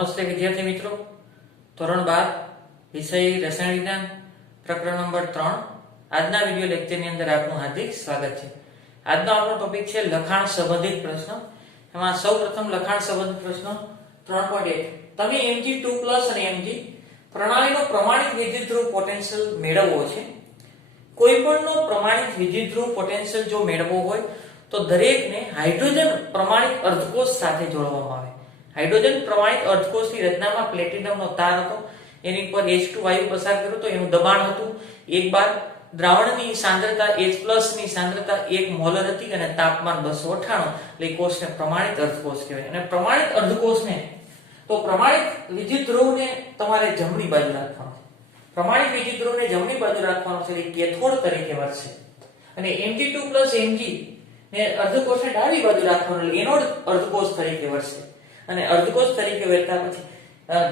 નમસ્તે વિદ્યાર્થી મિત્રો, ધોરણ 12 વિષય રસાયણ વિજ્ઞાન પ્રકરણ નંબર 3 આજના વિડિયો લેક્ચરની અંદર આપનું હાર્દિક સ્વાગત છે। આજનો આપણો ટોપિક છે લખાણ સંબંધિત પ્રશ્ન। એમાં સૌપ્રથમ લખાણ સંબંધિત પ્રશ્ન 3.1 તમે Mg2+ અને Mg પ્રણાલીનો પ્રમાણિત વિદ્યુતધ્રુવ પોટેન્શિયલ મેળવવો છે। કોઈપણનો પ્રમાણિત વિદ્યુતધ્રુવ પોટેન્શિયલ જો મેળવવો હોય તો દરેકને હાઇડ્રોજન પ્રમાણિત અર્ધકોષ સાથે જોડવામાં આવે। હાઇડ્રોજન પ્રમાણિત અર્ધકોષની રચનામાં પ્લેટિનમનો તાર હતો, એની પર H2 વાયુ પસાર કર્યો તો એનું દબાણ હતું 1 બાર, દ્રાવણની સાંદ્રતા H+ ની સાંદ્રતા 1 મોલર હતી અને તાપમાન 298, એટલે કોષને પ્રમાણિત અર્ધકોષ કહેવાય। અને પ્રમાણિત અર્ધકોષને તો પ્રમાણિત વિદ્યુતધ્રુવને તમારે જમણી બાજુ રાખવાનો છે। પ્રમાણિત વિદ્યુતધ્રુવને જમણી બાજુ રાખવાનો છે એટલે કેથોડ તરીકે વર્તશે, અને Mg2+ Mg ને અર્ધકોષને ડાબી બાજુ રાખવાનો એટલે એનોડ અર્ધકોષ તરીકે વર્તશે। અને અર્ધકોષ તરીકે વર્તા પછી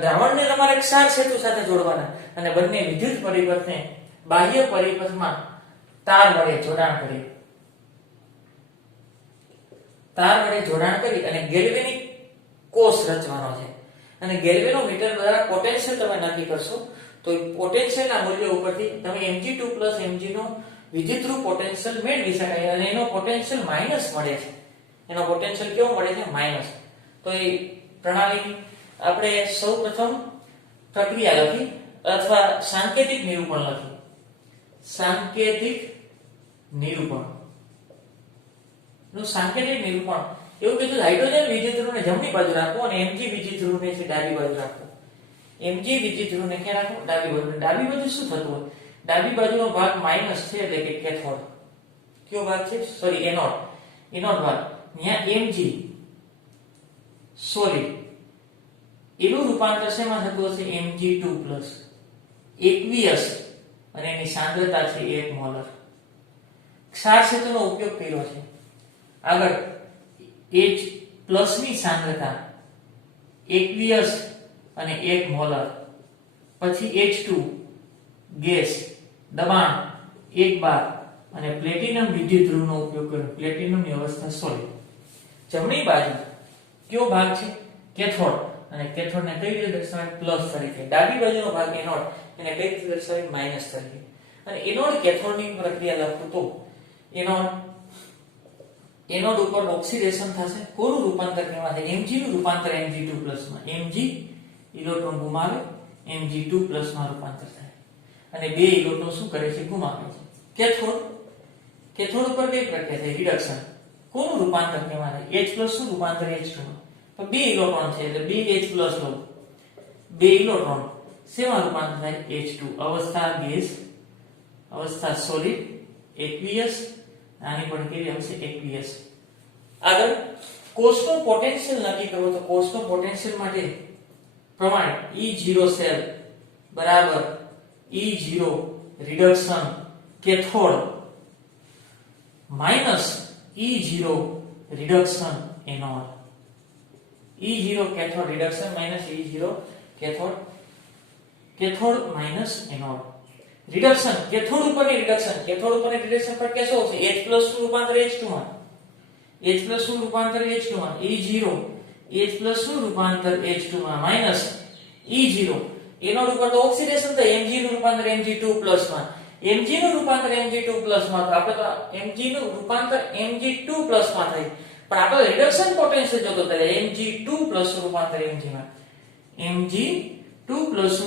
દ્રાવણને તમારે ક્ષાર સેતુ સાથે જોડવાના અને બંને વિદ્યુત પરિપથને બાહ્ય પરિપથમાં તાર વડે જોડાણ કરી અને ગેલ્વેનિક કોષ રચવાનો છે। અને ગેલ્વેનોમીટર દ્વારા પોટેન્શિયલ તમે નક્કી કરશો તો પોટેન્શિયલના મૂલ્ય ઉપરથી તમે Mg2+ Mg નો વિદ્યુતધ્રુવ પોટેન્શિયલ મેળવી શકાય અને એનો પોટેન્શિયલ માઈનસ મળે છે। એનો પોટેન્શિયલ કેવો મળે છે? માઈનસ। તો એ પ્રણાલી આપણે સૌપ્રથમ પ્રક્રિયા લખી અથવા સાંકેતિક નિરૂપણ લખી। સાંકેતિક નિરૂપણ એવું કે હાઇડ્રોજન વિદ્યુતધ્રુવને જમણી બાજુ રાખો અને Mg વિદ્યુતધ્રુવને છે ડાબી બાજુ રાખો। Mg વિદ્યુતધ્રુવને ક્યાં રાખો? ડાબી બાજુ। ડાબી બાજુ શું થતું હોય? ડાબી બાજુનો ભાગ માઈનસ છે એટલે કે કેથોડ। કયો ભાગ છે? સોરી, એનોડ ભાગ। ત્યાં Mg સોલિડ એનું રૂપાંતર શેમાં થતું હશે? Mg2+, aqueous અને એની સાંદ્રતા છે 1 મોલર। ક્ષાર સેતુનો ઉપયોગ કર્યો છે। આગળ H+ ની સાંદ્રતા aqueous અને 1 મોલર, પછી H2 ગેસ, દબાણ 1 બાર અને પ્લેટિનમ વિદ્યુતધ્રુવનો ઉપયોગ કર્યો। પ્લેટિનમની અવસ્થા સોલિડ। જમણી બાજુ કયો ભાગ છે? કેથોડ। અને કેથોડને કઈ રીતે દર્શાવાય? પ્લસ તરીકે। ડાબી બાજુનો ભાગ એનોડ, એને કઈ રીતે દર્શાવાય? માઈનસ તરીકે। અને એનોડ કેથોડની પ્રક્રિયા લખું તો એનોડ ઉપર ઓક્સિડેશન થશે। કોનું રૂપાંતર કેમાં થાય? Mg નું રૂપાંતર Mg2+ માં। Mg ઇલેક્ટ્રોન ગુમાવે, Mg2+ માં રૂપાંતર થાય અને બે ઇલેક્ટ્રોન શું કરે છે? ગુમાવે છે। કેથોડ ઉપર કઈ પ્રક્રિયા થાય? રિડક્શન। કોનું રૂપાંતર કેમાં થાય? H+ શું રૂપાંતર H2 માં? તો બે ઇલેક્ટ્રોન છે એટલે 2H+ લો, બે ઇલેક્ટ્રોન શેમાં રૂપાંતર થાય? H2, અવસ્થા ગેસ, અવસ્થા સોલિડ, aqueous, આની પણ કેવી આવશે? aqueous। આગળ કોષનું પોટેન્શિયલ નક્કી કરો તો કોષનું પોટેન્શિયલ માટે પ્રમાણે E0 સેલ બરાબર E0 reduction cathode minus E0 reduction anode. E0 cathode reduction minus E0 cathode minus anode. Reduction cathode ઉપરની રિડક્શન પર કેસો હશે? H+ નું રૂપાંતર H2 માં, H+ નું રૂપાંતર H2 માં, E0 H+ નું રૂપાંતર H2 માં માઈનસ E0 એનોડ ઉપર તો ઓક્સિડેશન થાય, Mg નું રૂપાંતર Mg2+ માં, Mg નું રૂપાંતર Mg2+ માં, તો આપણે તો Mg નું રૂપાંતર Mg2+ માં થાય, પણ આપણે રિડક્શન પોટેન્શિયલ જોતો થાય Mg2+ નું રૂપાંતર Mg માં, Mg2+ નું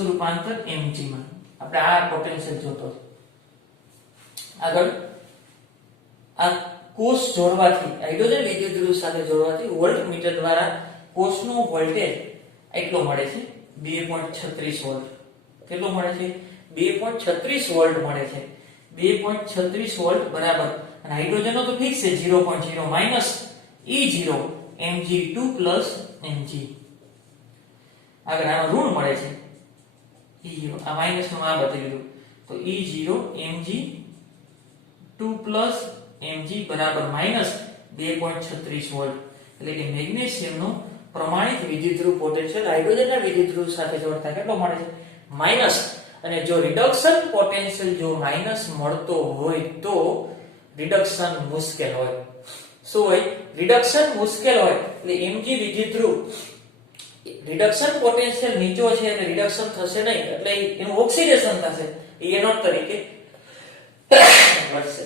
રૂપાંતર Mg માં આપણે આ પોટેન્શિયલ જોતો છે। આગળ આ કોષ જોડવાથી હાઇડ્રોજન વિદ્યુતધ્રુવ સાથે જોડવાથી વોલ્ટમીટર દ્વારા કોષનો વોલ્ટેજ એટલો મળે છે 2.36 વોલ્ટ। કેટલો મળે છે? 2.36 વોલ્ટ મળે છે। 2.36 વોલ્ટ બરાબર, અને હાઇડ્રોજનનો તો ફિક્સ છે 0.0 માઈનસ E0 Mg2+ Mg। આગળ આનો ઋણ મળે છે E0, આ માઈનસ નું આ બતાવી દીધું તો E0 Mg2+ Mg બરાબર માઈનસ 2.36 વોલ્ટ। એટલે કે મેગ્નેશિયમનો પ્રમાણિત વિદ્યુતધ્રુવ પોટેન્શિયલ હાઇડ્રોજનના વિદ્યુતધ્રુવ સાથે જોડતા કેટલો મળે છે? માઈનસ। અને જો રિડક્શન પોટેન્શિયલ જો માઈનસ મળતો હોય તો રિડક્શન મુશ્કેલ હોય। શું હોય? રિડક્શન મુશ્કેલ હોય એટલે Mg વિદ્યુતધ્રુવ રિડક્શન પોટેન્શિયલ નીચો છે એટલે રિડક્શન થશે નહીં, એટલે એનું ઓક્સિડેશન થશે, એ એનોડ તરીકે મળશે.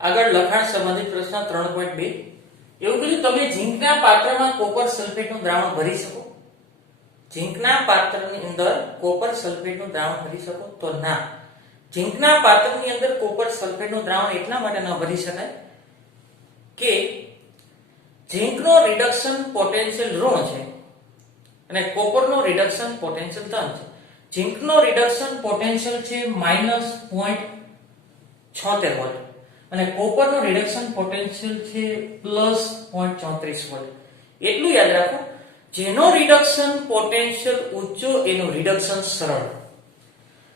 આગળ લખાણ સંબંધિત પ્રશ્ન 3.2. એવું કીધું તમે ઝીંકના પાત્રમાં કોપર સલ્ફેટનું દ્રાવણ ભરી શકો? ઝીંકના પાત્રની અંદર કોપર સલ્ફેટનું દ્રાવણ ભરી શકો? તો ના. ઝીંકના પાત્રની અંદર કોપર સલ્ફેટનું દ્રાવણ એટલા માટે ન ભરી શકાય કે ઝીંકનો રિડક્શન પોટેન્શિયલ ઋણ છે અને કોપરનો રિડક્શન પોટેન્શિયલ ધન છે. ઝીંકનો રિડક્શન પોટેન્શિયલ છે -0.76 વોલ્ટ અને કોપરનો રિડક્શન પોટેન્શિયલ છે +0.34 વોલ્ટ. એટલું યાદ રાખો, જેનો રિડક્શન પોટેન્શિયલ ઊંચો એનું રિડક્શન સરળ.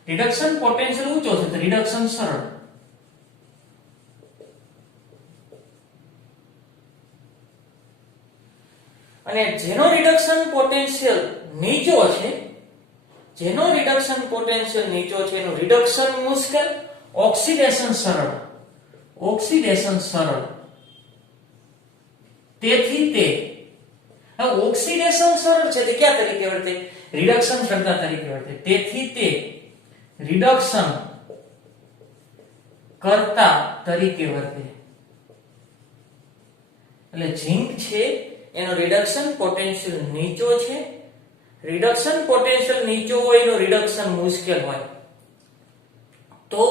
રિડક્શન પોટેન્શિયલ ઊંચો છે તો રિડક્શન સરળ. અને જેનો રિડક્શન પોટેન્શિયલ નીચો છે, જેનો રિડક્શન પોટેન્શિયલ નીચો છે એનું રિડક્શન મુશ્કેલ, ઓક્સિડેશન સરળ. ઓક્સિડેશન સરળ. તેથી તે ઓક્સિડેશન સરળ છે તે ક્યાં તરીકે વર્તે? રિડક્શન કરતા તરીકે વર્તે. તેથી તે રિડક્શન કરતા તરીકે વર્તે. એટલે ઝીંક છે એનો રિડક્શન પોટેન્શિયલ નીચો છે. રિડક્શન પોટેન્શિયલ નીચો હોય એનું રિડક્શન મુશ્કેલ હોય તો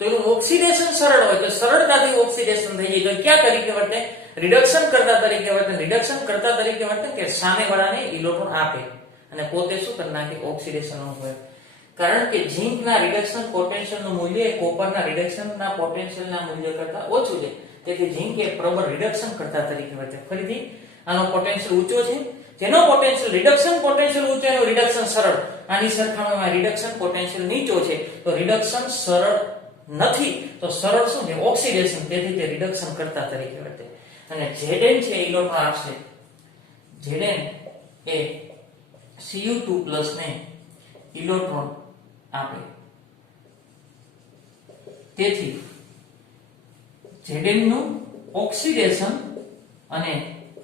એનું ઓક્સિડેશન સરળ હોય તો સરળતાથી ઓક્સિડેશન થઈ જાય. તો ક્યાં તરીકે વર્તે? રિડક્શન કરતા તરીકે વર્તે. રિડક્શન કરતા તરીકે વર્તે કે સામેવાળાને ઇલેક્ટ્રોન આપે અને પોતે શું કરી નાખે? ઓક્સિડેશન અનુભવે. કારણ કે ઝીંકના રિડક્શન પોટેન્શિયલનું મૂલ્ય એ કોપરના રિડક્શનના પોટેન્શિયલના મૂલ્ય કરતા ઓછું છે. તેથી ઝીંક એ પ્રબળ રિડક્શન કરતા તરીકે વર્તે. ફરીથી આનો પોટેન્શિયલ ઊંચો છે, જેનો પોટેન્શિયલ રિડક્શન પોટેન્શિયલ ઊંચો એનું રિડક્શન સરળ. આની સરખામણીમાં રિડક્શન પોટેન્શિયલ નીચો છે તો રિડક્શન સરળ નથી, તો સરળ શું છે? ઓક્સિડેશન. તેથી તે રિડક્શન કરતા તરીકે વર્તે. અને Zn છે ઇલેક્ટ્રોન આપશે. Zn એ Cu2+ ને ઇલેક્ટ્રોન આપે. તેથી Zn નું ઓક્સિડેશન અને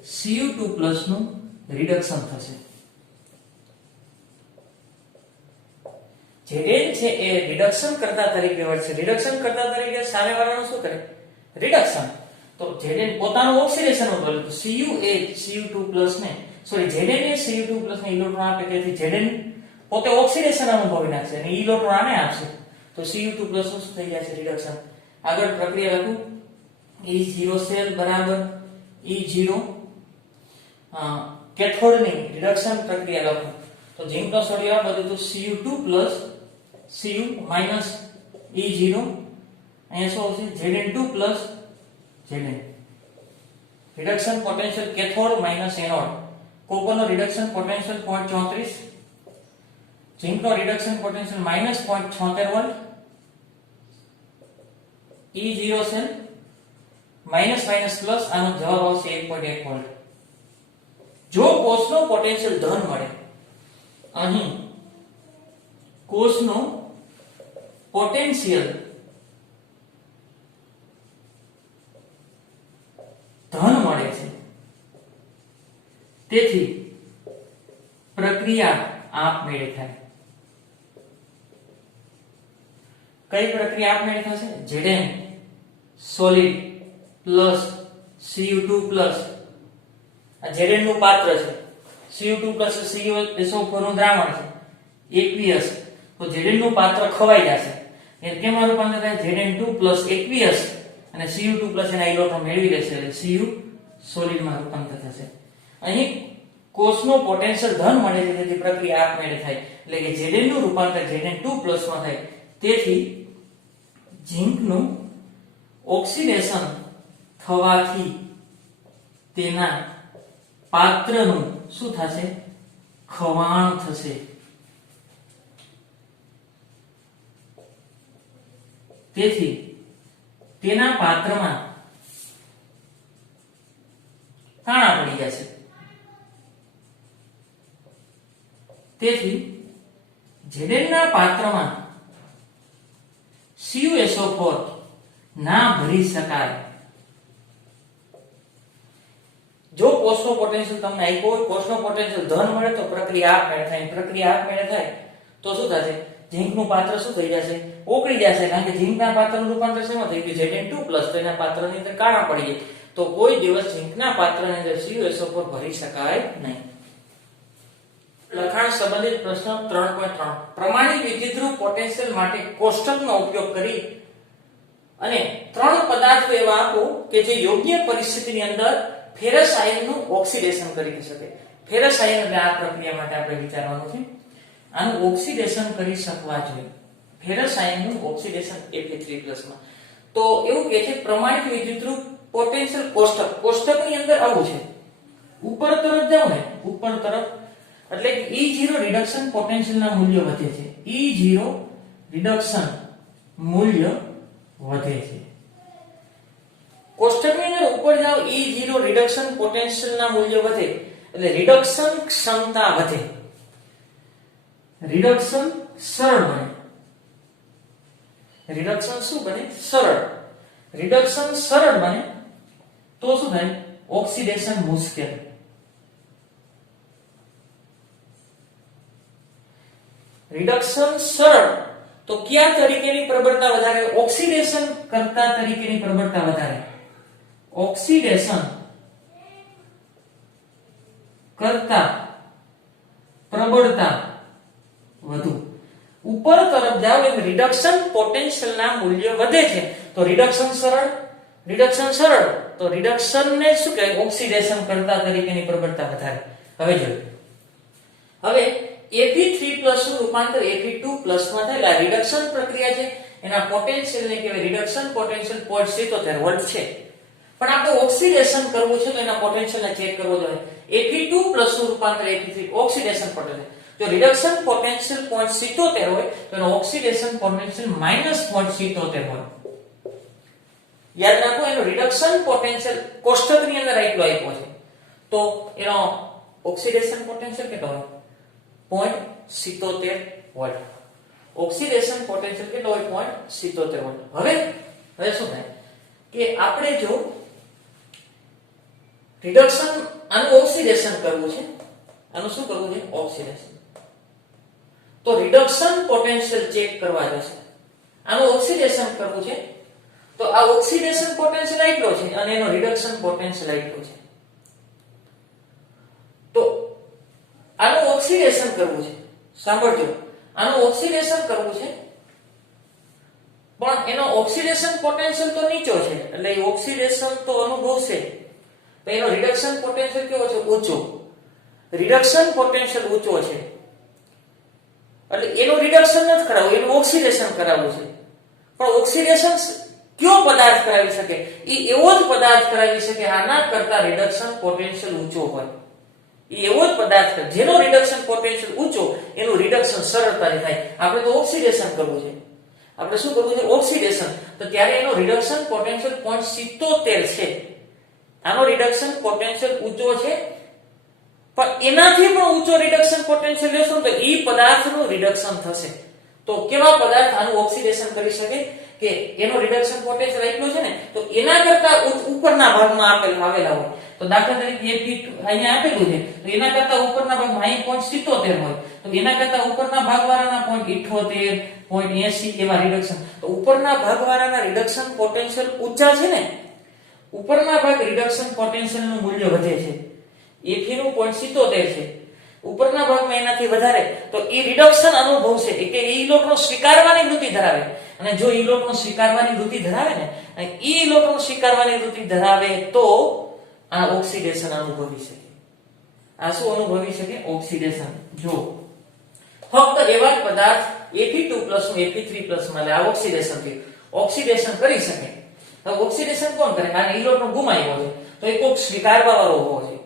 Cu2+ નું રિડક્શન થશે. Zn છે એ રિડક્શન કરતા તરીકે વર્તે. રિડક્શન કરતા તરીકે સામેવાળાનું શું કરે? રિડક્શન. તો Zn પોતાનું ઓક્સિડેશન કરે તો Cu એ Cu2+ ને Zn એ Cu2+ ને ઇલેક્ટ્રોન આપે. તેથી Zn પોતે ઓક્સિડેશન અનુભવી નાખશે અને ઇલેક્ટ્રોન આને આપશે તો Cu2+ નું શું થઈ જશે? રિડક્શન. આગળ પ્રક્રિયા લખું. E0 સેલ બરાબર E0 કેથોડની રિડક્શન પ્રક્રિયા લખું તો ઝીંકનો સોડિયમ બધું તો Cu2+ Cu માઈનસ E0 અહીંયા શું આવશે? Zn2+ Zn. Reduction potential cathode minus anode. કોપરનો રિડક્શન પોટેન્શિયલ 0.34, ઝીંકનો reduction potential -0.76 volt. E0 cell minus minus plus, આનો જવાબ આવશે 1.1 વોલ્ટ. જો કોષનો પોટેન્શિયલ ધન મળે, અહીં કોષનો પોટેન્શિયલ ધન મળે છે, તેથી પ્રક્રિયા આપમેળે થાય. કઈ પ્રક્રિયા આપમેળે થશે? Zn solid plus Cu2+. આ Zn નું પાત્ર છે, Cu2+ CuSO4 નું દ્રાવણ છે, aqueous. તો Zn નું પાત્ર ખવાઈ જશે. એટલે કેમાં રૂપાંતર થાય? Zn2+ aqueous અને Cu2+ એના ઇલેક્ટ્રોન મેળવી લેશે એટલે Cu સોલિડ માં રૂપાંતર થશે. અહીં કોષનો પોટેન્શિયલ ધન મળે છે તેથી પ્રક્રિયા આપમેળે થાય. એટલે કે Zn નું રૂપાંતર Zn2+ માં થાય. તેથી ઝીંકનું ઓક્સિડેશન થવાથી તેના પાત્રનું શું થશે? ખવાણ થશે. તેથી તેના પાત્રમાં કાણા પડી જશે. તેથી Zn ના પાત્રમાં CuSO4 ના ભરી શકાય. જો કોષનો પોટેન્શિયલ તમને આપ્યો હોય, કોષનો પોટેન્શિયલ ધન મળે તો પ્રક્રિયા આપમેળે થાય, પ્રક્રિયા આપમેળે થાય તો શું થશે? ઝીંકનું પાત્ર શું થઈ જશે? ઓગળી જશે, કારણ કે ઝીંકના પાત્રનું રૂપાંતર શેમાં થઈ ગયું? Zn2+ તો એના પાત્રની અંદર કાણા પડી જાય, તો કોઈ દિવસ ઝીંકના પાત્રની અંદર CuSO4 ભરી શકાય નહીં. લખાણ સંબંધિત પ્રશ્ન 3.3 પ્રમાણિત વિદ્યુતધ્રુવ પોટેન્શિયલ માટે કોષ્ટકનો ઉપયોગ કરી અને 3 પદાર્થો એવા આપો કે જે યોગ્ય પરિસ્થિતિની અંદર ફેરસ આયનનું ઓક્સિડેશન કરી શકે. ફેરસ આયન એટલે આ પ્રક્રિયા માટે આપણે વિચારવાનું છે, આનું ઓક્સિડેશન કરી શકવા જોઈએ. ફેરસ આયનનું ઓક્સિડેશન Fe3+ માં. તો એવું કહે છે પ્રમાણિત વિદ્યુતધ્રુવ પોટેન્શિયલ કોષ્ટકની અંદર આવું છે. ઉપર તરફ જાવ ને, ઉપર તરફ એટલે કે E0 રિડક્શન પોટેન્શિયલ ના મૂલ્ય વધે છે. E0 રિડક્શન મૂલ્ય વધે છે. કોષ્ટકની અંદર ઉપર જાવ, E0 રિડક્શન પોટેન્શિયલ ના મૂલ્ય વધે એટલે રિડક્શન ક્ષમતા વધે. રિડક્શન સરળ બને. રિડક્શન શું બને? સરળ. રિડક્શન સરળ બને તો શું થાય? ઓક્સિડેશન મુશ્કેલ. રિડક્શન સરળ તો કયા તરીકેની પ્રબળતા વધારે? ઓક્સિડેશન કરતા તરીકેની પ્રબળતા વધારે. ઓક્સિડેશન કરતા પ્રબળતા વધુ. ઉપર તરફ જાવ એટલે રિડક્શન પોટેન્શિયલ ના મૂલ્ય વધે છે તો રિડક્શન સરળ. રિડક્શન સરળ તો રિડક્શન ને શું કહેવાય? ઓક્સિડેશન કરતા તરીકેની પ્રબળતા વધારે. હવે જોઈએ, હવે Fe3+ નું રૂપાંતર Fe2+ માં થાય. આ રિડક્શન પ્રક્રિયા છે, એના પોટેન્શિયલ ને કહેવાય રિડક્શન પોટેન્શિયલ 0.77 વોલ્ટ છે. પણ આપણે ઓક્સિડેશન કરવું છે તો એના પોટેન્શિયલ ને ચેક કરવો જોઈએ. Fe2+ નું રૂપાંતર Fe3 ઓક્સિડેશન પોટેન્શિયલ. જો રિડક્શન પોટેન્શિયલ 0.77 હોય તો એનો ઓક્સિડેશન પોટેન્શિયલ -0.77 હોય. યાદ રાખો, એનો રિડક્શન પોટેન્શિયલ કોષ્ટકની અંદર આટલો આપ્યો છે તો એનો ઓક્સિડેશન પોટેન્શિયલ કેટલો હોય? 0.77 વોલ્ટ. ઓક્સિડેશન પોટેન્શિયલ કેટલો હોય? 0.77 વોલ્ટ. હવે શું થાય કે આપણે જો રિડક્શન આનું ઓક્સિડેશન કરવું છે, આનું શું કરવું છે? ઓક્સિડેશન. તો રિડક્શન પોટેન્શિયલ ચેક કરવા જશે. આનું ઓક્સિડેશન કરવું છે તો આ ઓક્સિડેશન પોટેન્શિયલ આટલો છે અને એનો રિડક્શન પોટેન્શિયલ આટલો છે. તો આનું ઓક્સિડેશન કરવું છે, સાંભળજો, આનું ઓક્સિડેશન કરવું છે પણ એનો ઓક્સિડેશન પોટેન્શિયલ તો નીચો છે એટલે એ ઓક્સિડેશન તો અનુભવશે તો એનો રિડક્શન પોટેન્શિયલ કેવો છે? ઊંચો. રિડક્શન પોટેન્શિયલ ઊંચો છે એટલે એનું રિડક્શન નથી કરાવવું, એનું ઓક્સિડેશન કરાવવું છે. પણ ઓક્સિડેશન કયો પદાર્થ કરાવી શકે? એ એવો જ પદાર્થ કરાવી શકે આના કરતા રિડક્શન પોટેન્શિયલ ઊંચો હોય. એ એવો જ પદાર્થ જેનો રિડક્શન પોટેન્શિયલ ઊંચો એનું રિડક્શન સરળતાથી થાય. આપણે તો ઓક્સિડેશન કરવું છે. આપણે શું કરવું છે? ઓક્સિડેશન. તો ત્યારે એનો રિડક્શન પોટેન્શિયલ 0.77 છે. આનો રિડક્શન પોટેન્શિયલ ઊંચો છે પણ એનાથી પણ ઊંચો રિડક્શન પોટેન્શિયલ લેશો તો એ પદાર્થનું રિડક્શન થશે. તો કેવા પદાર્થ આનું ઓક્સિડેશન કરી શકે કે એનો રિડક્શન પોટેન્શિયલ એટલો છે ને તો એના કરતા ઉપરના ભાગમાં આવેલા હોય. તો દાખલા તરીકે Fe2 અહીંયા આપેલું છે તો એના કરતા ઉપરના ભાગમાં અહીં 0.77 હોય તો એના કરતા ઉપરના ભાગવાળાના 0.78 0.80 એવા રિડક્શન. તો ઉપરના ભાગવાળાના રિડક્શન પોટેન્શિયલ ઊંચા છે ને, ઉપરના ભાગ રિડક્શન પોટેન્શિયલ નું મૂલ્ય વધે છે. Fe નું 0.77 છે, ઉપરના ભાગમાં એનાથી વધારે તો એ રિડક્શન અનુભવશે કે એ ઇલેક્ટ્રોન સ્વીકારવાની વૃત્તિ ધરાવે. અને જો ઇલેક્ટ્રોન સ્વીકારવાની વૃત્તિ ધરાવે ને અને એ ઇલેક્ટ્રોન સ્વીકારવાની વૃત્તિ ધરાવે તો આ ઓક્સિડેશન અનુભવી શકે. આ શું અનુભવી શકે? ઓક્સિડેશન. જો ફક્ત એવા જ પદાર્થ Fe2+ નું Fe3+ માં આ ઓક્સિડેશન થી ઓક્સિડેશન કરી શકે. હવે ઓક્સિડેશન કોણ કરે? આ ઇલેક્ટ્રોન ગુમાવ્યો છે તો એ કોક સ્વીકારવા વાળો હોવો છે.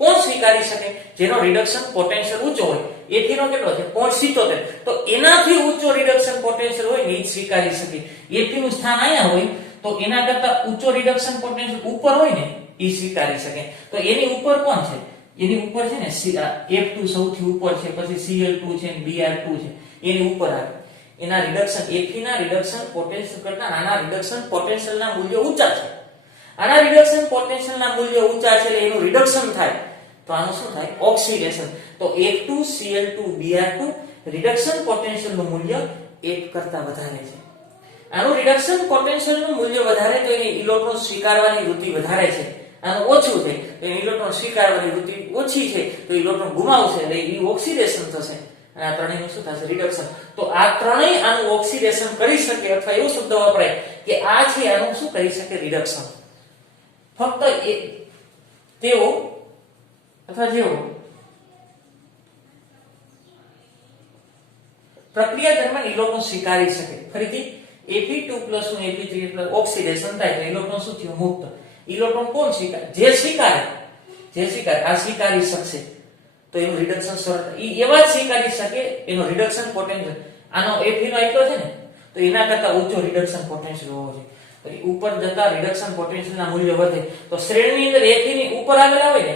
કોણ સ્વીકારી શકે? જેનો રિડક્શન પોટેન્શિયલ ઊંચો હોય. Fe નો કેટલો છે? 0.77. તો એનાથી ઊંચો રિડક્શન પોટેન્શિયલ હોય ને એ સ્વીકારી શકે. Fe નું સ્થાન અહીંયા હોય તો એના કરતા ઊંચો રિડક્શન પોટેન્શિયલ ઉપર હોય ને એ સ્વીકારી શકે. તો એની ઉપર કોણ છે? એની ઉપર છે ને F2 સૌથી ઉપર છે, પછી Cl2 છે ને Br2 છે, એની ઉપર આવે. એના રિડક્શન Fe ના રિડક્શન પોટેન્શિયલ કરતા આના રિડક્શન પોટેન્શિયલ ના મૂલ્યો ઊંચા છે આના રિડક્શન પોટેન્શિયલના મૂલ્ય ઊંચા છે એટલે એનું રિડક્શન થાય તો આનું શું થાય ઓક્સિડેશન તો F2Cl2Br2 રિડક્શન પોટેન્શિયલનું મૂલ્ય 1 કરતા વધારે છે આનું રિડક્શન પોટેન્શિયલનું મૂલ્ય વધારે તો એની ઇલેક્ટ્રોન સ્વીકારવાની વૃત્તિ વધારે છે આનું ઓછું છે તો એની ઇલેક્ટ્રોન સ્વીકારવાની વૃત્તિ ઓછી છે તો ઇલેક્ટ્રોન ગુમાવશે એટલે એ ઓક્સિડેશન થશે અને આ ત્રણેયનું શું થશે રિડક્શન તો આ ત્રણેય આનું ઓક્સિડેશન કરી શકે અથવા એવો શબ્દ વપરાય કે આ છે આનું શું કરી શકે રિડક્શન ફક્ત તેઓ અથવા જેઓ પ્રક્રિયા દરમિયાન ઇલેક્ટ્રોન સ્વીકારી શકે ફરીથી Fe2+ નું Fe3+ ઓક્સિડેશન થાય તો ઇલેક્ટ્રોન શું થયું મુક્ત ઇલેક્ટ્રોન કોણ સ્વીકારે જે સ્વીકારે આ સ્વીકારી શકશે તો એનું રિડક્શન સરળ એવા જ સ્વીકારી શકે એનો રિડક્શન પોટેન્શિયલ આનો Fe નો આટલો છે ને તો એના કરતા ઊંચો રિડક્શન પોટેન્શિયલ હોવો જોઈએ તો ઉપર જતા રિડક્શન પોટેન્શિયલના મૂલ્ય વધે તો શ્રેણીની અંદર Fe ની ઉપર આવેલા હોય ને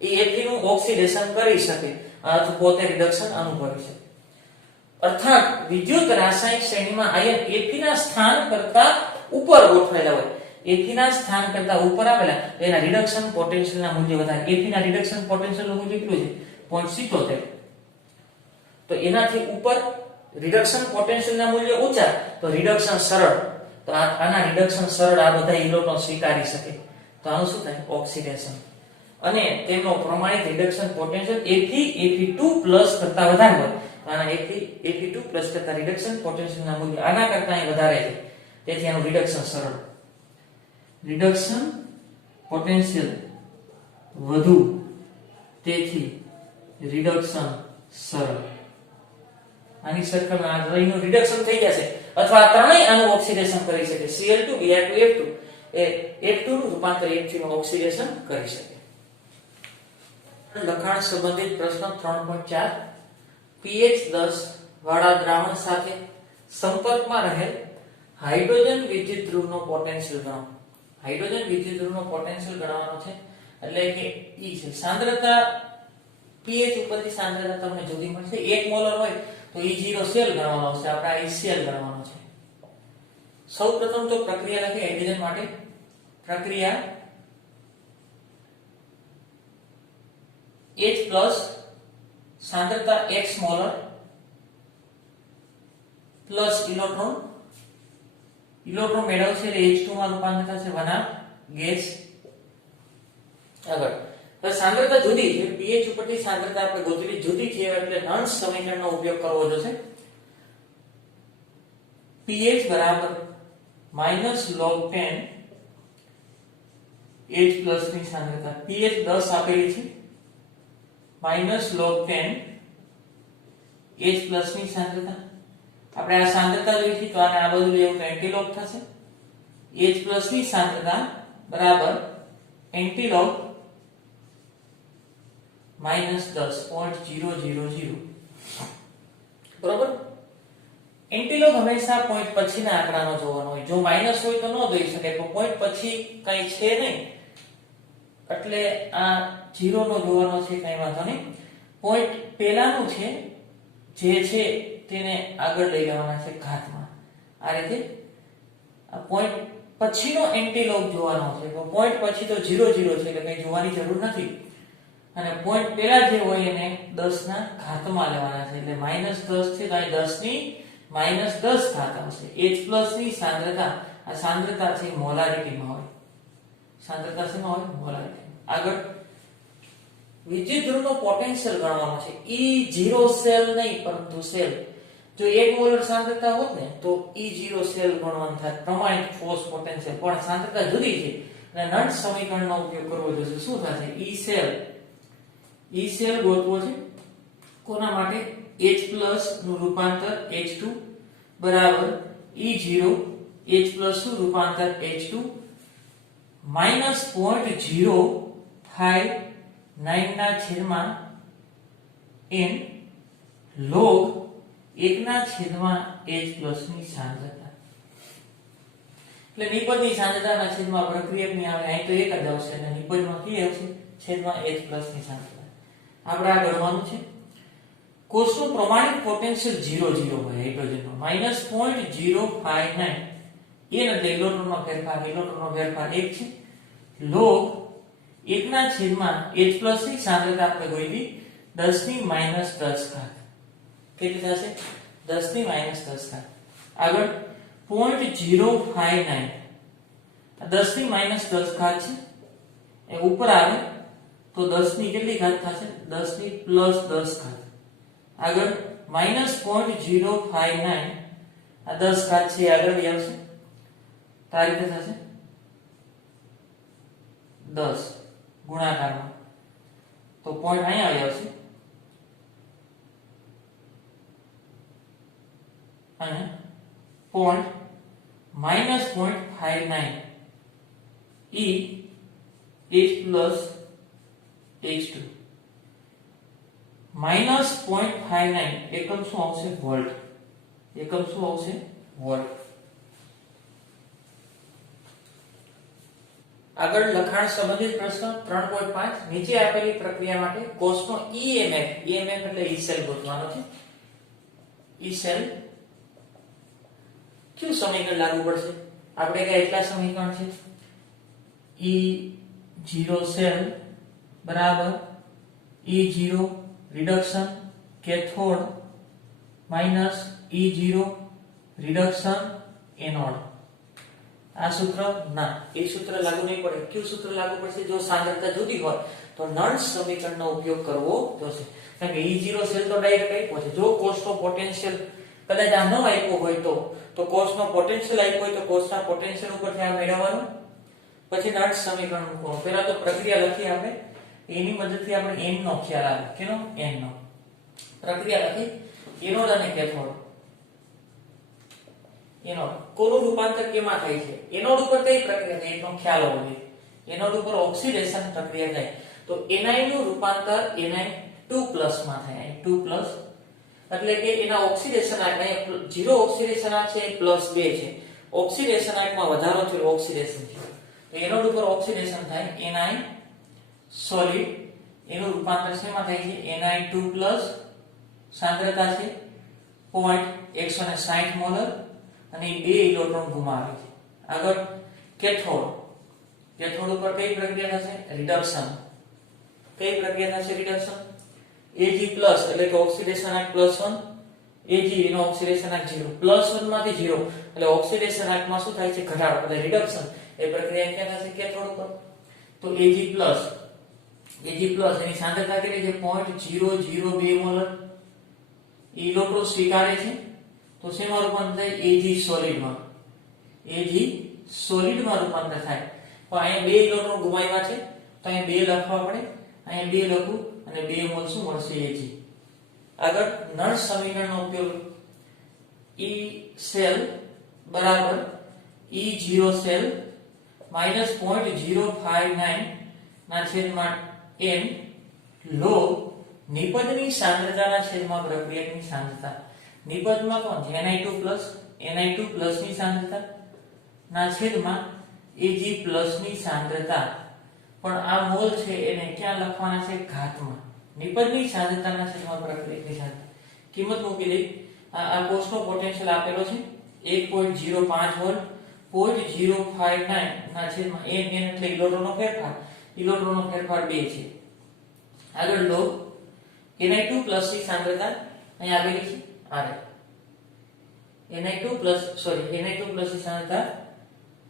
એ Fe નું ઓક્સિડેશન કરી શકે અથવા પોતે રિડક્શન અનુભવી શકે અર્થાત વિદ્યુત રાસાયણિક શ્રેણીમાં આયન Fe ના સ્થાન કરતા ઉપર ગોઠવાયેલા હોય Fe ના સ્થાન કરતા ઉપર આવેલા એના રિડક્શન પોટેન્શિયલના મૂલ્ય વધારે Fe ના રિડક્શન પોટેન્શિયલનું મૂલ્ય કેટલું છે 0.77 તો એનાથી ઉપર રિડક્શન પોટેન્શિયલના મૂલ્ય ઊંચા તો રિડક્શન સરળ તો આના રિડક્શન સરળ આ બધા ઇલેક્ટ્રોન સ્વીકારી શકે તો આનું શું થાય ઓક્સિડેશન અને તેમનો પ્રમાણિત રિડક્શન પોટેન્શિયલ Fe2+ કરતા વધારે હોય આના Fe2+ કરતા રિડક્શન પોટેન્શિયલના મૂલ્ય આના કરતા વધારે છે તેથી આનું રિડક્શન સરળ રિડક્શન પોટેન્શિયલ વધુ તેથી રિડક્શન સરળ આની સર્કલમાં આ ત્રણેયનું રિડક્શન થઈ જશે અથવા આ ત્રણેય આનું ઓક્સિડેશન કરી શકે Cl2 Br2 F2 એ F2 નું રૂપાંતર F3 માં ઓક્સિડેશન કરી શકે લખાણ સંબંધિત પ્રશ્ન 3.4 pH 10 વાળા દ્રાવણ સાથે સંપર્કમાં રહેલ હાઇડ્રોજન વિદ્યુત ધ્રુવનો પોટેન્શિયલ ગણો હાઇડ્રોજન વિદ્યુત ધ્રુવનો પોટેન્શિયલ ગણવાનો છે એટલે કે E છે સાંદ્રતા pH ઉપરથી સાંદ્રતા તમને જુદી મળશે 1 મોલર હોય તો E0 સેલ ગણવાનો આવશે આપણે આ સેલ ગણવાનો છે સૌપ્રથમ તો પ્રક્રિયા લખી હાઇડ્રોજન માટે પ્રક્રિયા H+ સાંદ્રતા x મોલર પ્લસ ઇલેક્ટ્રોન મેળવશે એટલે H2 માં રૂપાંતર થશે વનામ ગેસ આગળ તો સાંદ્રતા જુદી છે pH ઉપરથી સાંદ્રતા આપણે ગોતવી જુદી છે એટલે અંશ સમીકરણનો ઉપયોગ કરવો જોશે pH બરાબર -log 10 H+ ની સાંદ્રતા pH 10 આપેલી છે -log 10 H+ ની સાંદ્રતા આપણે આ સાંદ્રતા જોઈ છે તો આને આ બાજુ લેવું તો એન્ટીલોગ થશે H+ ની સાંદ્રતા બરાબર એન્ટીલોગ -10.000 બરોબર એન્ટીલોગ હંમેશા પોઈન્ટ પછીના આંકડાનો જોવાનો હોય જો માઈનસ હોય તો ન જોઈ શકાય તો પોઈન્ટ પછી કઈ છે નહીં એટલે આ 0 નો જોવાનો છે કઈ વાંધો નહીં પોઈન્ટ પહેલાનું છે જે છે તેને આગળ લઈ જવાના છે ઘાતમાં આ રીતે આ પોઈન્ટ પછીનો એન્ટીલોગ જોવાનો છે તો પોઈન્ટ પછી તો 0 0 છે એટલે કઈ જોવાની જરૂર નથી અને પોઈન્ટ પહેલા જે હોય એને 10 ના ઘાતમાં લેવાના છે એટલે -10 છે તો અહીં 10 ની -10 ઘાત આવશે H+ ની સાંદ્રતા આ સાંદ્રતા છે મોલારિટીમાં હોય સાંદ્રતા શેમાં હોય મોલારિટી આગળ વિદ્યુત ધ્રુવનો પોટેન્શિયલ ગણવાનો છે E0 સેલ નહીં પરંતુ સેલ જો 1 મોલર સાંદ્રતા હોત ને તો E0 સેલ ગણવાનું થાય પ્રમાણિત ફોર્સ પોટેન્શિયલ પણ સાંદ્રતા જુદી છે અને નટ સમીકરણનો ઉપયોગ કરવો જોઈશે શું થશે E સેલ ગોતવો છે કોના માટે H+ નું રૂપાંતર H2 બરાબર E0 H+ નું રૂપાંતર H2 -0.059 ના છેદમાં n log 1 ના છેદમાં H+ ની સાંદ્રતા એટલે નિપજની સાંદ્રતાના છેદમાં પ્રક્રિયકની આવે અહીં તો એક જ આવશે અને નિપજમાં ਕੀ આવશે છેદમાં H+ ની સાંદ્રતા આપણે આ ગણવાનું છે કોષનું પ્રમાણિત પોટેન્શિયલ 0 0 હોય હાઇડ્રોજનનો -0.059 n એટલે ઇલેક્ટ્રોનનો ફેરફાર 1 છે log 1 ના છેદમાં h પ્લસ ની સાંદ્રતા આપણે ગોઈતી 10 ની માઈનસ 10 ઘાત કેટલી થશે 10 ની માઈનસ 10 ઘાત આગળ 0.059 આ 10 ની માઈનસ 10 ઘાત છે એ ઉપર આવે તો 10 ની કેટલી ઘાત થશે 10 ની પ્લસ 10 ઘાત આગળ માઈનસ 0.059 આ 10 ઘાત છે આગળ લઈ આવશે તો આ રીતે થશે 10 ગુણાકારમાં તો પોઈન્ટ અહીંયા આવી આવશે અને point minus 0.59 e h plus h2 minus 0.59 એકમ શું આવશે વોલ્ટ એકમ શું આવશે વોલ્ટ આગળ લખાણ સંબંધિત પ્રશ્ન 3.5 નીચે આપેલી પ્રક્રિયા માટે કોષનો EMF એટલે E સેલ ગોતવાનો છે E સેલ ક્યુ સમીકરણ લાગુ પડશે આપણે કે એટલા સમીકરણ છે E0 સેલ બરાબર E0 reduction cathode minus E0 reduction anode આ સૂત્ર ના એ સૂત્ર લાગુ નહીં પડે ક્યુ સૂત્ર લાગુ પડશે જો સાંદ્રતા જુદી હોય તો નર્ન્સ સમીકરણનો ઉપયોગ કરવો જોશે કારણ કે E0 સેલ તો ડાયરેક્ટ આપ્યો છે જો કોષનો પોટેન્શિયલ કદાચ આ ન આપ્યો હોય તો કોષનો પોટેન્શિયલ આપ્યો હોય તો કોષના પોટેન્શિયલ ઉપરથી આ મેળવવાનું પછી નર્ન્સ સમીકરણ મૂકવાનું પહેલા તો પ્રક્રિયા લખી આપણે એની મદદથી આપણે n નો ખ્યાલ આવે કેનો n નો પ્રક્રિયા લખી એનોડ અને કેથોડ એનોડ કોનું રૂપાંતર કેમાં થાય છે એનોડ ઉપર કઈ પ્રક્રિયા થાય એનો ખ્યાલ હોવો જોઈએ એનોડ ઉપર ઓક્સિડેશન પ્રક્રિયા થાય તો ni નું રૂપાંતર ni2+ માં થાય 2+ એટલે કે એના ઓક્સિડેશન આંક 0 ઓક્સિડેશન આંક છે +2 છે ઓક્સિડેશન આંકમાં વધારો છે ઓક્સિડેશન છે તો એનોડ ઉપર ઓક્સિડેશન થાય ni સોલિડ એનું રૂપાંતર શેમાં થાય છે ni2+ સાંદ્રતા છે 160 મોલર અને 2 ઇલેક્ટ્રોન ગુમાવે છે આગળ કેથોડ ઉપર કઈ પ્રક્રિયા થશે રિડક્શન કઈ પ્રક્રિયા થશે રિડક્શન Ag+ એટલે કે ઓક્સિડેશન આંક +1 Ag એનો ઓક્સિડેશન આંક 0 +1 માંથી 0 એટલે ઓક્સિડેશન આંકમાં શું થાય છે ઘટાડો એટલે રિડક્શન એ પ્રક્રિયા ક્યાં થશે કેથોડ ઉપર તો Ag+ એની સાંદ્રતા કેટલી છે 0.002 મોલર ઇલેક્ટ્રોન સ્વીકારે છે તો શેમાં રૂપાંતર થાય Ag સોલિડમાં રૂપાંતર થાય તો અહીંયા 2 ઇલેક્ટ્રોન ગુમાવ્યા છે તો અહીંયા 2 લખવા પડે અહીંયા 2 લખું અને 2 મોલ શું મળશે Ag આગળ નર્ન્સ સમીકરણનો ઉપયોગ E સેલ બરાબર E0 સેલ -0.059 ના છેદમાં n log નિપજની સાંદ્રતાના છેદમાં પ્રક્રિયાની સાંદ્રતા નિપજમાં કોણ છે ni2+ ની સાંદ્રતા ના છેદમાં Ag+ ની સાંદ્રતા પણ આ મોલ છે એને ક્યાં લખવાના છે ઘાતમાં નિપજની સાંદ્રતાના છેદમાં પ્રક્રિયાની સાંદ્રતા કિંમત મૂકી દે આ કોષનો પોટેન્શિયલ આપેલો છે 1.05 વોલ્ટ 0.059 ના છેદમાં n એટલે ઇલેક્ટ્રોનનો ફેરફાર 2 છે આગળ log ni2+ ની સાંદ્રતા અહીં આપેલી છે ni2+ ની સાંદ્રતા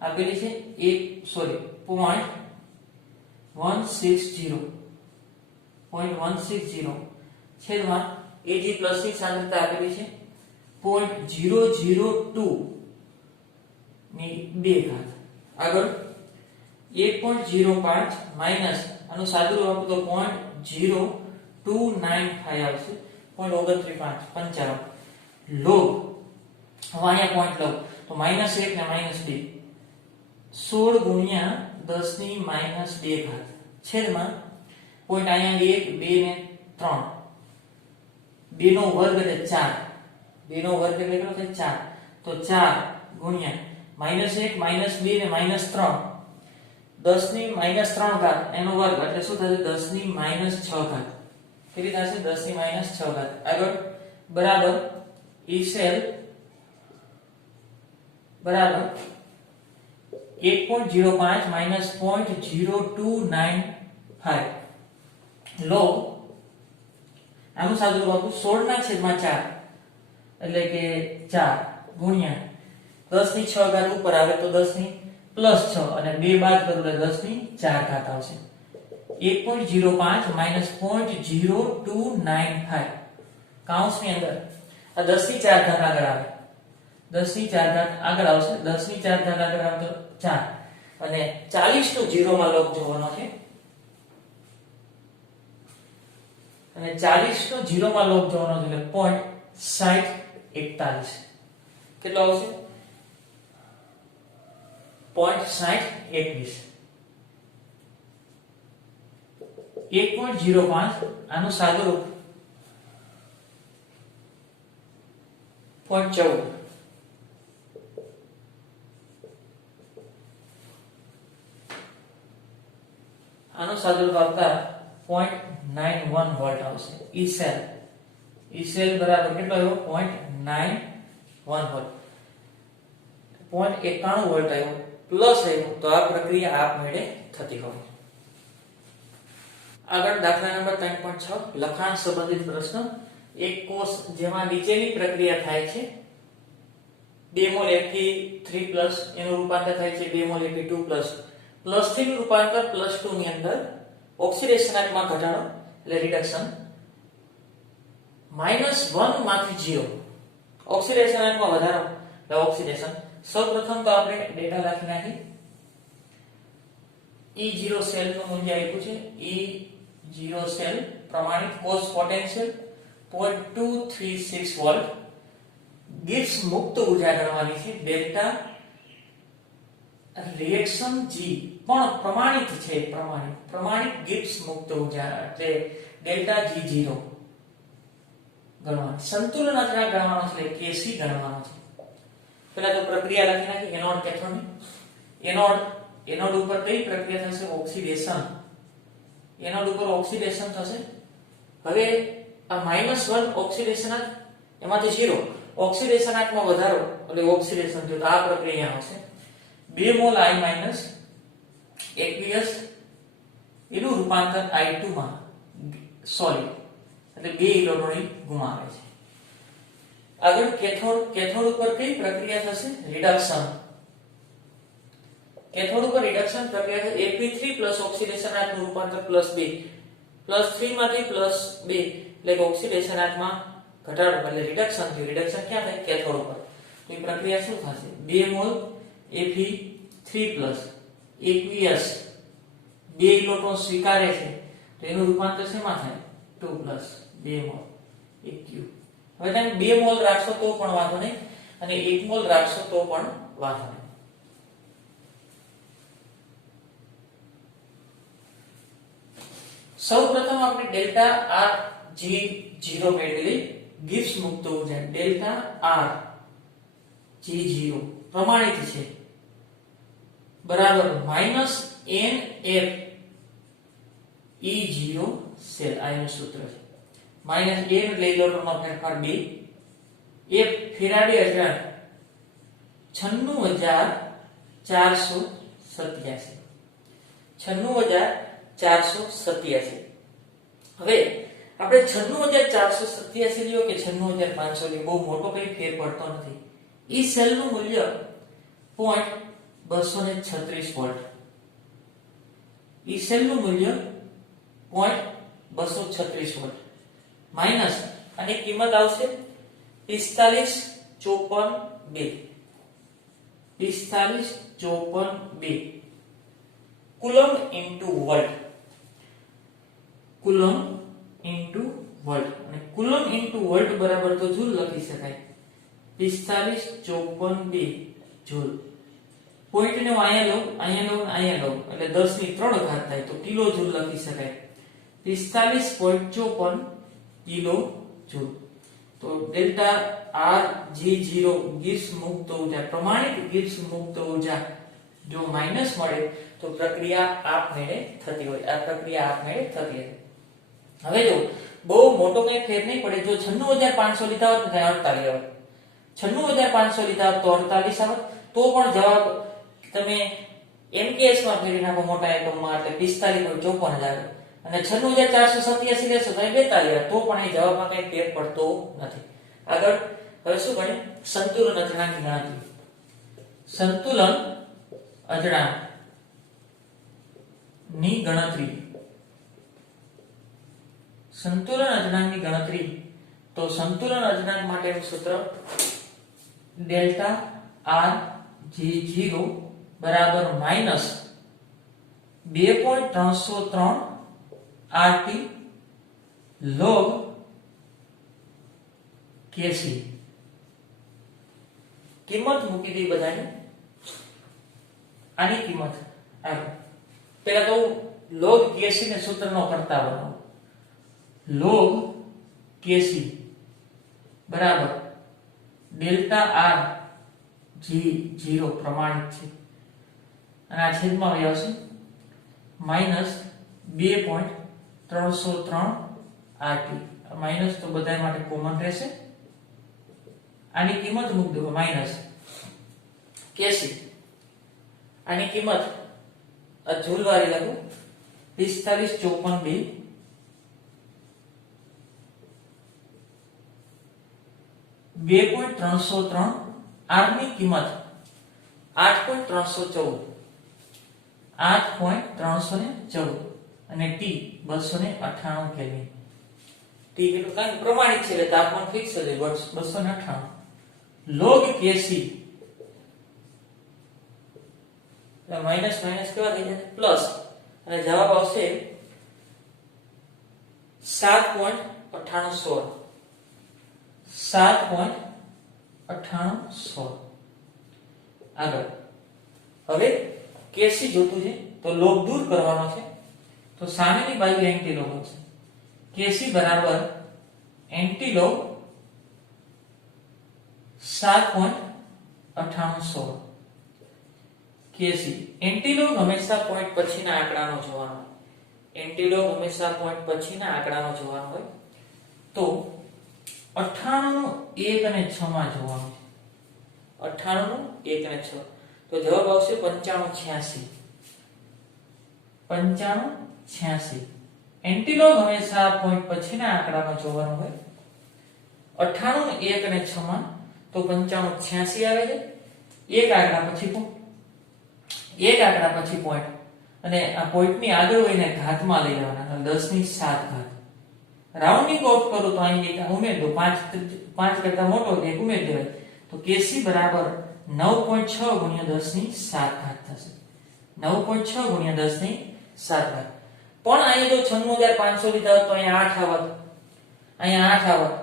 આપેલી છે 0.160 છેદમાં Ag+ ની સાંદ્રતા આપેલી છે 0.002 ની 2 ઘાત આગળ 1.05 માઈનસ આનું સાદું રૂપ તો 0.0295 આવશે 0.295 log હવે અહીંયા પોઈન્ટ લઉં તો -1 ને -2 16 ગુણ્યા 10 ની -2 ઘાત છેદમાં પોઈન્ટ અહીંયા 1 2 ને 3 2 નો વર્ગ એટલે 4 2 નો વર્ગ એટલે કેટલો થાય 4 તો 4 ગુણ્યા -1 -2 ને -3 10 ની -3 ઘાત એનો વર્ગ એટલે શું થશે 10 ની -6 ઘાત કેટલી થશે 10 ની -6 ઘાત આગળ બરાબર E સેલ બરાબર 1.05 માઇનસ 0.0295 log આનું સાદું રૂપ આપું 16 ના છેદમાં 4 એટલે કે 4 ગુણ્યા 10 ની 6 ઘાત ઉપર આવે તો 10 ની પ્લસ 6 અને 2 બાદ કરું એટલે 10 ની 4 ઘાત આવશે 1.05 માઇનસ 0.0295 કૌંસની અંદર આ 10 ની 4 ઘાત આગળ આવે 10 ની 4 ઘાત આગળ આવશે 10 ની 4 ઘાત આગળ આવે તો 4 અને 40 નો 0 માં લોગ જોવાનો છે અને 40 નો 0 માં લોગ જોવાનો છે એટલે 0.6041 કેટલો આવશે 0.6021 1.05 આનું સાદું રૂપ 0.14 આનું સાદું રૂપ આપતા 0.91 વોલ્ટ આવશે ઈ સેલ બરાબર કેટલો આવ્યો 0.91 વોલ્ટ 0.91 વોલ્ટ આવ્યો પ્લસ આવ્યો તો આ પ્રક્રિયા આપમેળે થતી હોય આગળ દાખલા નંબર 3.6 લખાણ સંબંધિત પ્રશ્ન એક કોષ જેમાં નીચેની પ્રક્રિયા થાય છે બેમોલ Fe3+ એનું રૂપાંતર થાય છે બેમોલ Fe2+ +3 નું રૂપાંતર +2 ની અંદર ઓક્સિડેશનાત્મક ઘટાડો એટલે રિડક્શન -1 માંથી 0 ઓક્સિડેશનાત્મક વધારો એટલે ઓક્સિડેશન સૌપ્રથમ તો આપણે ડેટા લખી નાખી E0 સેલ નું મૂલ્ય આપ્યું છે E0 સેલ પ્રમાણિત કોષ પોટેન્શિયલ 0.236 વોલ્ટ ગિબ્સ મુક્ત ઊર્જા ગણવાની છે ડેલ્ટા રિએક્શન G પણ પ્રમાણિત છે પ્રમાણિત ગિબ્સ મુક્ત ઊર્જા એટલે ડેલ્ટા G0 ગણવાનું સંતુલન અચળાંક ગણવાનો છે એટલે Kc ગણવાનો છે પહેલા તો પ્રક્રિયા લખી નાખી એનોડ કેથોડ એનોડ ઉપર કઈ પ્રક્રિયા થશે ઓક્સિડેશન એનોડ ઉપર ઓક્સિડેશન થશે હવે આ -1 ઓક્સિડેશન એમાંથી 0 ઓક્સિડેશનાત્મક વધારો એટલે ઓક્સિડેશન થયું તો આ પ્રક્રિયા આવશે 2 મોલ I- aqueous એનું રૂપાંતર I2 માં સોલિડ એટલે 2 ઇલેક્ટ્રોન ગુમાવે છે આગળ કેથોડ ઉપર કઈ પ્રક્રિયા થશે રિડક્શન કેથોડ ઉપર રિડક્શન પ્રક્રિયા છે Fe3+ ઓક્સિડેશનાત્મક રૂપાંતર +2 +3 માંથી +2 એટલે ઓક્સિડેશનાત્મક ઘટાડો એટલે રિડક્શન થયું રિડક્શન ક્યાં થાય કેથોડ ઉપર તો એ પ્રક્રિયા શું થશે 2 મોલ Fe3+ aqueous 2 ઇલેક્ટ્રોન સ્વીકારે છે તો એનું રૂપાંતર શેમાં થાય 2+ 2 મોલ aqu હવે તમે 2 મોલ રાખશો તો પણ વાંધો નહીં અને 1 મોલ રાખશો તો પણ વાંધો નહીં સૌપ્રથમ આપણે ડેલ્ટા R G0 મેળવી લઈ ગિબ્સ મુક્ત ઊર્જા ડેલ્ટા R G0 પ્રમાણિત છે બરાબર -NF E0 સેલ આનું સૂત્ર છે -n એટલે ઇલેક્ટ્રોનનો ફેરફાર 2 F ફેરાડે અચળાંક 96487 96487 હવે આપણે 96487 લ્યો કે 96500 લ્યો બહુ મોટો કઈ ફેર પડતો નથી ઈ સેલ નું મૂલ્ય 0.236 વોલ્ટ ઈ સેલ નું મૂલ્ય 0.236 વોલ્ટ માઈનસ અને કિંમત આવશે 4554 કુલમ ઇન્ટુ વોલ્ટ અને કુલમ ઇન્ટુ વોલ્ટ બરાબર તો જૂલ લખી શકાય 4554 જૂલ પોઈન્ટ ને અહીંયા લો એટલે 10 ની 3 ઘાત થાય તો કિલો જૂલ લખી શકાય 45.54 કિલો જૂલ તો ડેલ્ટા R G0 ગિબ્સ મુક્ત ઊર્જા પ્રમાણિત ગિબ્સ મુક્ત ઊર્જા જો માઈનસ મળે તો પ્રક્રિયા આપમેળે થતી હોય આ પ્રક્રિયા આપમેળે થતી હોય હવે જો બહુ મોટો કઈ ફેર નહીં પડે જો 96500 લીધા હોત તો 48 આવત 96500 લીધા હોત તો 48 આવત તો પણ જવાબ તમે NKS માં ફેરવી નાખો મોટા એકમમાં એટલે 45.54 અને 96,487 લેશો તો 42 તો પણ એ જવાબમાં કઈ ફેર પડતો નથી. આગળ હવે શું ગણીએ? સંતુલન અચળાંકની ગણતરી. સંતુલન અચળાંકની ગણતરી. સંતુલન અચળાંકની ગણતરી. તો સંતુલન અચળાંક માટેનું સૂત્ર ડેલ્ટા આર G0 બરાબર માઈનસ 2.303 RT log KC. કિંમત મૂકી દી બધાની. આની કિંમત પહેલા તો log KC ને સૂત્રનો કરતા બનાવો. log KC બરાબર ડેલ્ટા આર G0 પ્રમાણિત છે અને આ છેદમાં આવી આવશે માઈનસ 2.303 RT. માઈનસ તો બધા માટે કોમન રહેશે. આની કિંમત મૂકી દો માઈનસ KC. આની કિંમત આ જૂલવાળી લખો 4554B R ની કિંમત 8.314 અને T 298 કેલ્વિન. T કેટલું કાંઈ પ્રમાણિત છે એટલે તાપમાન ફિક્સ છે 298. log KC એટલે માઈનસ માઈનસ કેવા થઈ જશે પ્લસ અને જવાબ આવશે 7.9816. 7.9816. આગળ હવે KC જોતું છે તો લોગ દૂર કરવાનો છે તો સામેની બાજુ એન્ટીલોગ હશે. KC બરાબર એન્ટીલોગ 7.9816. KC એન્ટીલોગ હંમેશા પોઈન્ટ પછીના આંકડાનો જોવાનો. એન્ટીલોગ હંમેશા પોઈન્ટ પછીના આંકડાનો જોવાનો હોય તો 98 નું 1 અને 6 માં જોવાનું છે. 98 નું 1 અને 6 તો જવાબ આવશે 9586. 9586. એન્ટીલોગ હંમેશા પોઈન્ટ પછીના આંકડાનો જોવાનો હોય. 98 નું 1 અને 6 માં તો 9586 આવે છે. એક આંકડા પછી પોઈન્ટ અને આ પોઈન્ટની આગળ હોઈને ઘાતમાં લઈ લેવાના 10 ની 7 ઘાત. રાઉન્ડિંગ ઓફ કરું તો અહીં એક ઉમેર દો 5 કરતા મોટો એક ઉમેર દેવાય તો KC બરાબર 9.6 ગુણ્યા 10 ની 7 ઘાત થશે. 9.6 ગુણ્યા 10 ની 7 ઘાત. પણ અહીં જો 96500 લીધા હોત તો અહીંયા 8 આવત. અહીંયા 8 આવત.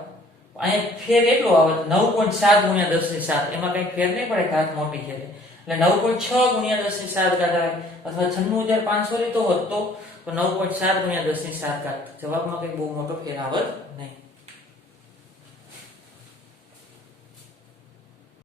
અહીંયા ફેર એટલો આવત 9.7 ગુણ્યા 10 ની 7. એમાં કઈ ફેર નહીં પડે ઘાત મોટી છે એટલે 9.6 ગુણ્યા 10 ની 7 ઘાત આવે અથવા 96500 લીધો હોત તો 9.7 ગુણ્યા 10 ની 7 ઘાત. જવાબમાં કઈ બહુ મોટો ફેર આવત નહીં.